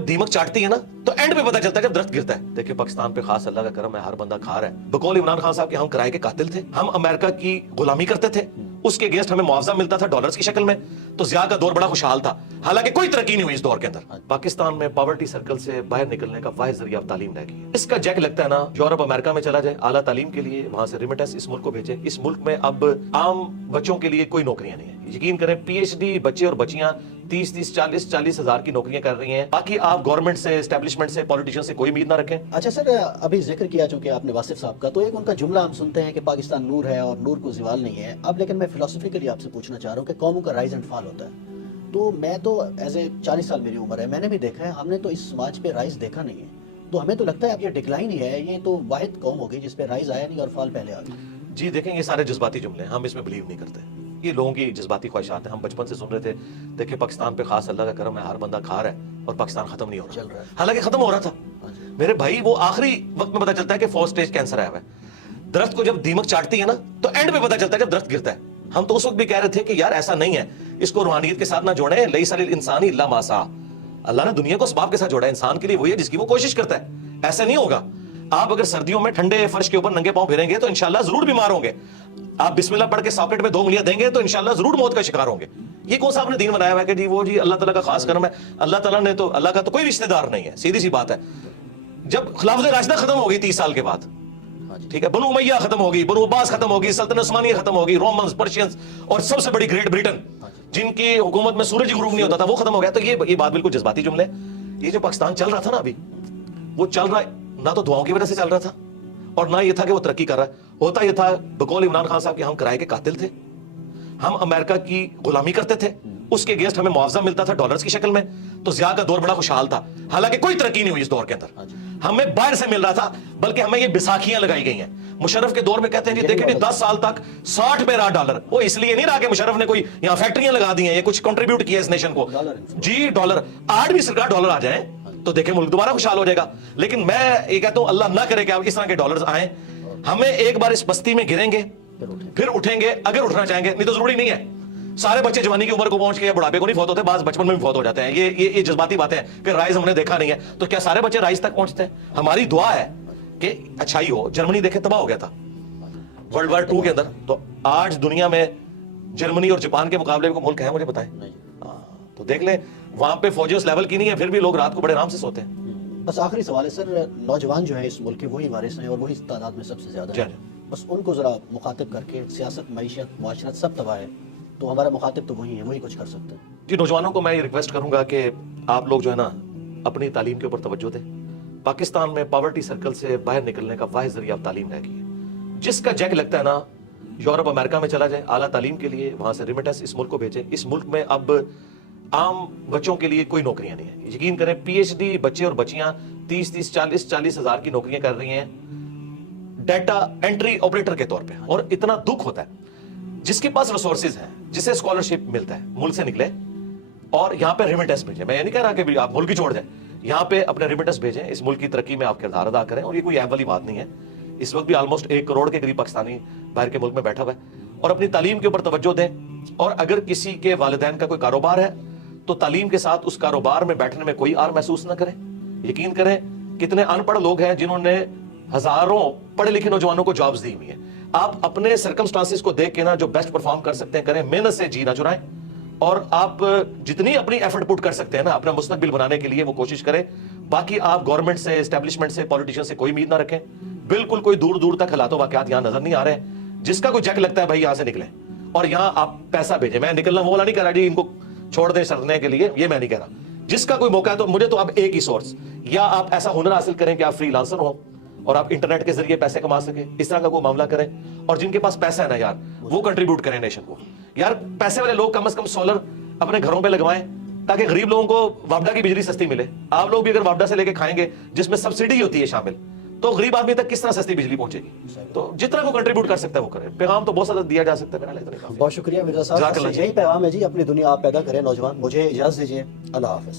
दीमक चाटती है ना तो एंड पे पता चलता है जब दरख्त गिरता है। देखिए पाकिस्तान पे खास अल्लाह का करम है, हर बंदा खा रहा है। बकौल इमरान खान साहब के हम किराए के कातिल थे, हम अमेरिका की गुलामी करते थे, उसके अगेंस्ट हमें मुआवजा मिलता था डॉलर्स की शक्ल में, तो जिया का दौर बड़ा खुशहाल था। हालांकि कोई तरक्की नहीं हुई इस दौर के अंदर। पाकिस्तान में पॉवर्टी सर्कल से बाहर निकलने का वाहिद जरिया अब तालीम रह गई है। इसका जैक लगता है ना, यूरोप अमेरिका में चला जाए आला तालीम के लिए, वहां से रिमिटेंस इस मुल्क को भेजे। इस मुल्क में अब आम बच्चों के लिए कोई नौकरियां नहीं है। यकीन करें पीएचडी बच्चे और बच्चियां 30-30, 40-40 हजार की नौकरियां कर रही हैं। बाकी आप गवर्नमेंट से, एस्टेब्लिशमेंट से, पॉलिटिशियन से कोई उम्मीद ना रखें। अच्छा सर, अभी जिक्र किया चूंकि आपने वासिफ साहब का, तो एक उनका जुमला हम सुनते हैं कि पाकिस्तान नूर है और नूर को ज़वाल नहीं है। अब लेकिन मैं फिलोसफिकली आपसे पूछना चाह रहा हूँ कि कौमों का राइज एंड फॉल होता है, तो मैं तो एज ए 40 साल मेरी उम्र है, मैंने भी देखा है, हमने तो इस समाज पे राइज देखा नहीं है। तो हमें तो लगता है अब ये डिक्लाइन ही है, ये तो वाहिद कौम होगी जिस पे राइज आया नहीं और फॉल पहले आ गया। जी देखें, ये सारे जज्बाती जुमले, हम इसमें बिलीव नहीं करते। ये लोगों की जज्बाती ख्वाहिशात हैं। हम बचपन से सुन रहे थे, देखिए पाकिस्तान पे खास अल्लाह का करम है, हर बंदा खा रहा है और पाकिस्तान खत्म नहीं हो रहा, चल रहा है। हालांकि खत्म हो रहा था मेरे भाई। वो आखिरी वक्त में पता चलता है कि 4 स्टेज कैंसर आया हुआ है। दरख्त को जब दीमक चाटती है ना तो एंड पे पता चलता है जब दरख्त गिरता है। हम तो उस वक्त भी कह रहे थे कि यार ऐसा नहीं है, इसको रूहानियत के साथ ना जोड़े। लईसा लिल इंसानी इल्ला मा सा, अल्लाह ने दुनिया को असबाब के साथ जोड़ा है, इंसान के लिए वही है जिसकी वो कोशिश करता है। ऐसा नहीं होगा। आप अगर सर्दियों में ठंडे फर्श के ऊपर नंगे पांव फिरेंगे तो इंशाल्लाह जरूर बीमार होंगे। आप बिस्मिल्लाह पढ़ के सॉकेट में 2 उंगलियां देंगे तो इंशाल्लाह जरूर मौत का शिकार होंगे। ये कौन सा आपने दीन बनाया हुआ है कि जी वो जी अल्लाह ताला का खास करम है। अल्लाह ताला ने तो, अल्लाह का तो कोई रिश्तेदार नहीं है, सीधी सी बात है। जब खिलाफत राशिदा खत्म हो गई 30 साल के बाद, ठीक है, बनु उमैया खत्म होगी, बनु अब्बास खत्म होगी, सल्तनत उस्मानिया खत्म होगी, रोमन्स, पर्शियंस और सबसे बड़ी ग्रेट ब्रिटेन जिनकी हुकूमत में सूरज गुरूब नहीं होता था, वो खत्म हो गया। तो ये बात बिल्कुल जज्बाती जुमले। ये जो पाकिस्तान चल रहा था ना अभी, वो चल रहा ना तो दुआओं की वजह से चल रहा था और ना ये था कि वो तरक्की कर रहा है। होता ये था, बकौल इमरान खान साहब के हम किराए के कातिल थे, हम अमेरिका की गुलामी करते थे, उसके अगेंस्ट हमें मुआवजा मिलता था डॉलर्स की शक्ल में, तो जिया का दौर बड़ा खुशहाल था। हालांकि कोई तरक्की नहीं हुई इस दौर के अंदर। हमें बाहर से मिल रहा था, बल्कि हमें ये बिसाखियां लगाई गई हैं। मुशर्रफ के दौर में कहते हैं जी देखिए 10 साल तक 60 पे रहा डॉलर। वो इसलिए नहीं रहा कि मुशर्रफ ने कोई यहाँ फैक्ट्रियां लगा दी हैं, ये कुछ कंट्रीब्यूट किया इस नेशन को जी। डॉलर 8 भी सरकार डॉलर आ जाए तो देखें मुल्क दोबारा खुशहाल हो जाएगा। लेकिन मैं ये कहता हूं अल्लाह ना करे कि अब इस तरह के डॉलर्स आए। हमें एक बार इस बस्ती में गिरेंगे फिर उठेंगे, अगर उठना चाहेंगे, नहीं तो जरूरी नहीं है। सारे बच्चे जवानी की उम्र को पहुंच के या बुढ़ापे को नहीं फौत होते, बाज बचपन में भी फौत हो जाते हैं। ये जज्बाती बातें हैं कि राइज हमने देखा नहीं है। तो क्या सारे बच्चे राइज तक पहुंचते हैं? हमारी दुआ है कि अच्छाई हो। जर्मनी देखे तबाह हो गया था वर्ल्ड वार 2 के अंदर, तो आज दुनिया में जर्मनी और जापान के मुकाबले में मुल्क है मुझे बताएं? तो देख ले, वहां पे फौजी उस लेवल की नहीं है, फिर भी लोग रात को बड़े आराम से सोते हैं। बस आखिरी सवाल है सर, नौजवान जो है इस मुल्क के वही वारिस हैं और वही तादाद में सबसे ज्यादा है, बस उनको जरा मुखातिब करके, सियासत, मईशत, मुआशरत सब तबाह है, तो हमारा मुखातिब तो वही है, वही कुछ कर सकते हैं। जी नौजवानों को मैं ये रिक्वेस्ट करूंगा कि आप लोग जो है ना अपनी तालीम के ऊपर तवज्जो दें। पाकिस्तान में पॉवर्टी सर्कल से बाहर निकलने का वाहिद जरिया अब तालीम रह गई है। जिसका जैक लगता है ना, यूरोप अमेरिका में चला जाए आला तालीम के लिए, वहां से रिमिटेंस इस मुल्क को भेजे। इस मुल्क में अब आम बच्चों के लिए कोई नौकरियां नहीं है। यकीन करें पीएचडी बच्चे और बच्चियां 30-30, 40-40 हजार की नौकरियां कर रही हैं डाटा एंट्री ऑपरेटर के तौर पे। और इतना दुख होता है जिसके पास रिसोर्सेज हैं, जिसे स्कॉलरशिप मिलता है, मुल्क से निकले और यहाँ पे रिमिटेंस भेजें। मैं ये नहीं कह रहा कि आप मुल्क ही छोड़ दें, यहाँ पे अपने रिमिटेंस भेजें, इस मुल्क की तरक्की में आप किरदार अदा करें। और ये कोई ऐप वाली बात नहीं है। इस वक्त भी ऑलमोस्ट 1 करोड़ के करीब पाकिस्तानी बाहर के मुल्क में बैठा हुआ है। और अपनी तालीम के ऊपर तवज्जो दें। और अगर किसी के वालिदैन का कोई कारोबार है तो तालीम के साथ उस कारोबार में बैठने में कोई आर महसूस ना करें। यकीन करें कितने अनपढ़ लोग हैं जिन्होंने हजारों पढ़े लिखे नौजवानों को जॉब्स दी हुई है। आप अपने सर्कमस्टांसेस को देख के ना जो बेस्ट परफॉर्म कर सकते हैं करें, मेहनत से जी ना चुराएं। और आप जितनी अपनी एफर्ट पुट कर सकते हैं ना अपना मुस्तकबिल बनाने के लिए, वो कोशिश करें। बाकी आप गवर्नमेंट से, एस्टेब्लिशमेंट से, पॉलिटिशियन से कोई उम्मीद ना रखें। बिल्कुल कोई दूर दूर तक हालातों वाकयात यहाँ नजर नहीं आ रहे हैं। जिसका कोई जग लगता है भाई यहाँ से निकले और यहाँ आप पैसा भेजें। मैं निकलना वो वाला नहीं कह रहा जी इनको छोड़ दें सरने के लिए, ये मैं नहीं कह रहा। जिसका कोई मौका है तो मुझे तो अब एक ही सोर्स, या आप ऐसा हुनर हासिल करें कि आप फ्रीलांसर हो और आप इंटरनेट के जरिए पैसे कमा सके, इस तरह का कोई मामला करें। और जिनके पास पैसा है ना यार, वो कंट्रीब्यूट करें नेशन को। यार पैसे वाले लोग कम से कम सोलर अपने घरों पे लगवाएं ताकि गरीब लोगों को वापडा की बिजली सस्ती मिले। आप लोग भी अगर वापडा से लेके खाएंगे जिसमें सब्सिडी होती है शामिल, तो गरीब आदमी तक किस तरह सस्ती बिजली पहुंचेगी। तो जितना को कंट्रीब्यूट कर सकता है वो करें। पैगाम तो बहुत ज्यादा दिया जा सकता है। बहुत शुक्रिया मिर्जा साहब, यही पैगाम है जी, अपनी दुनिया आप पैदा करें नौजवान। मुझे इजाजत दीजिए, अल्लाह हाफिज।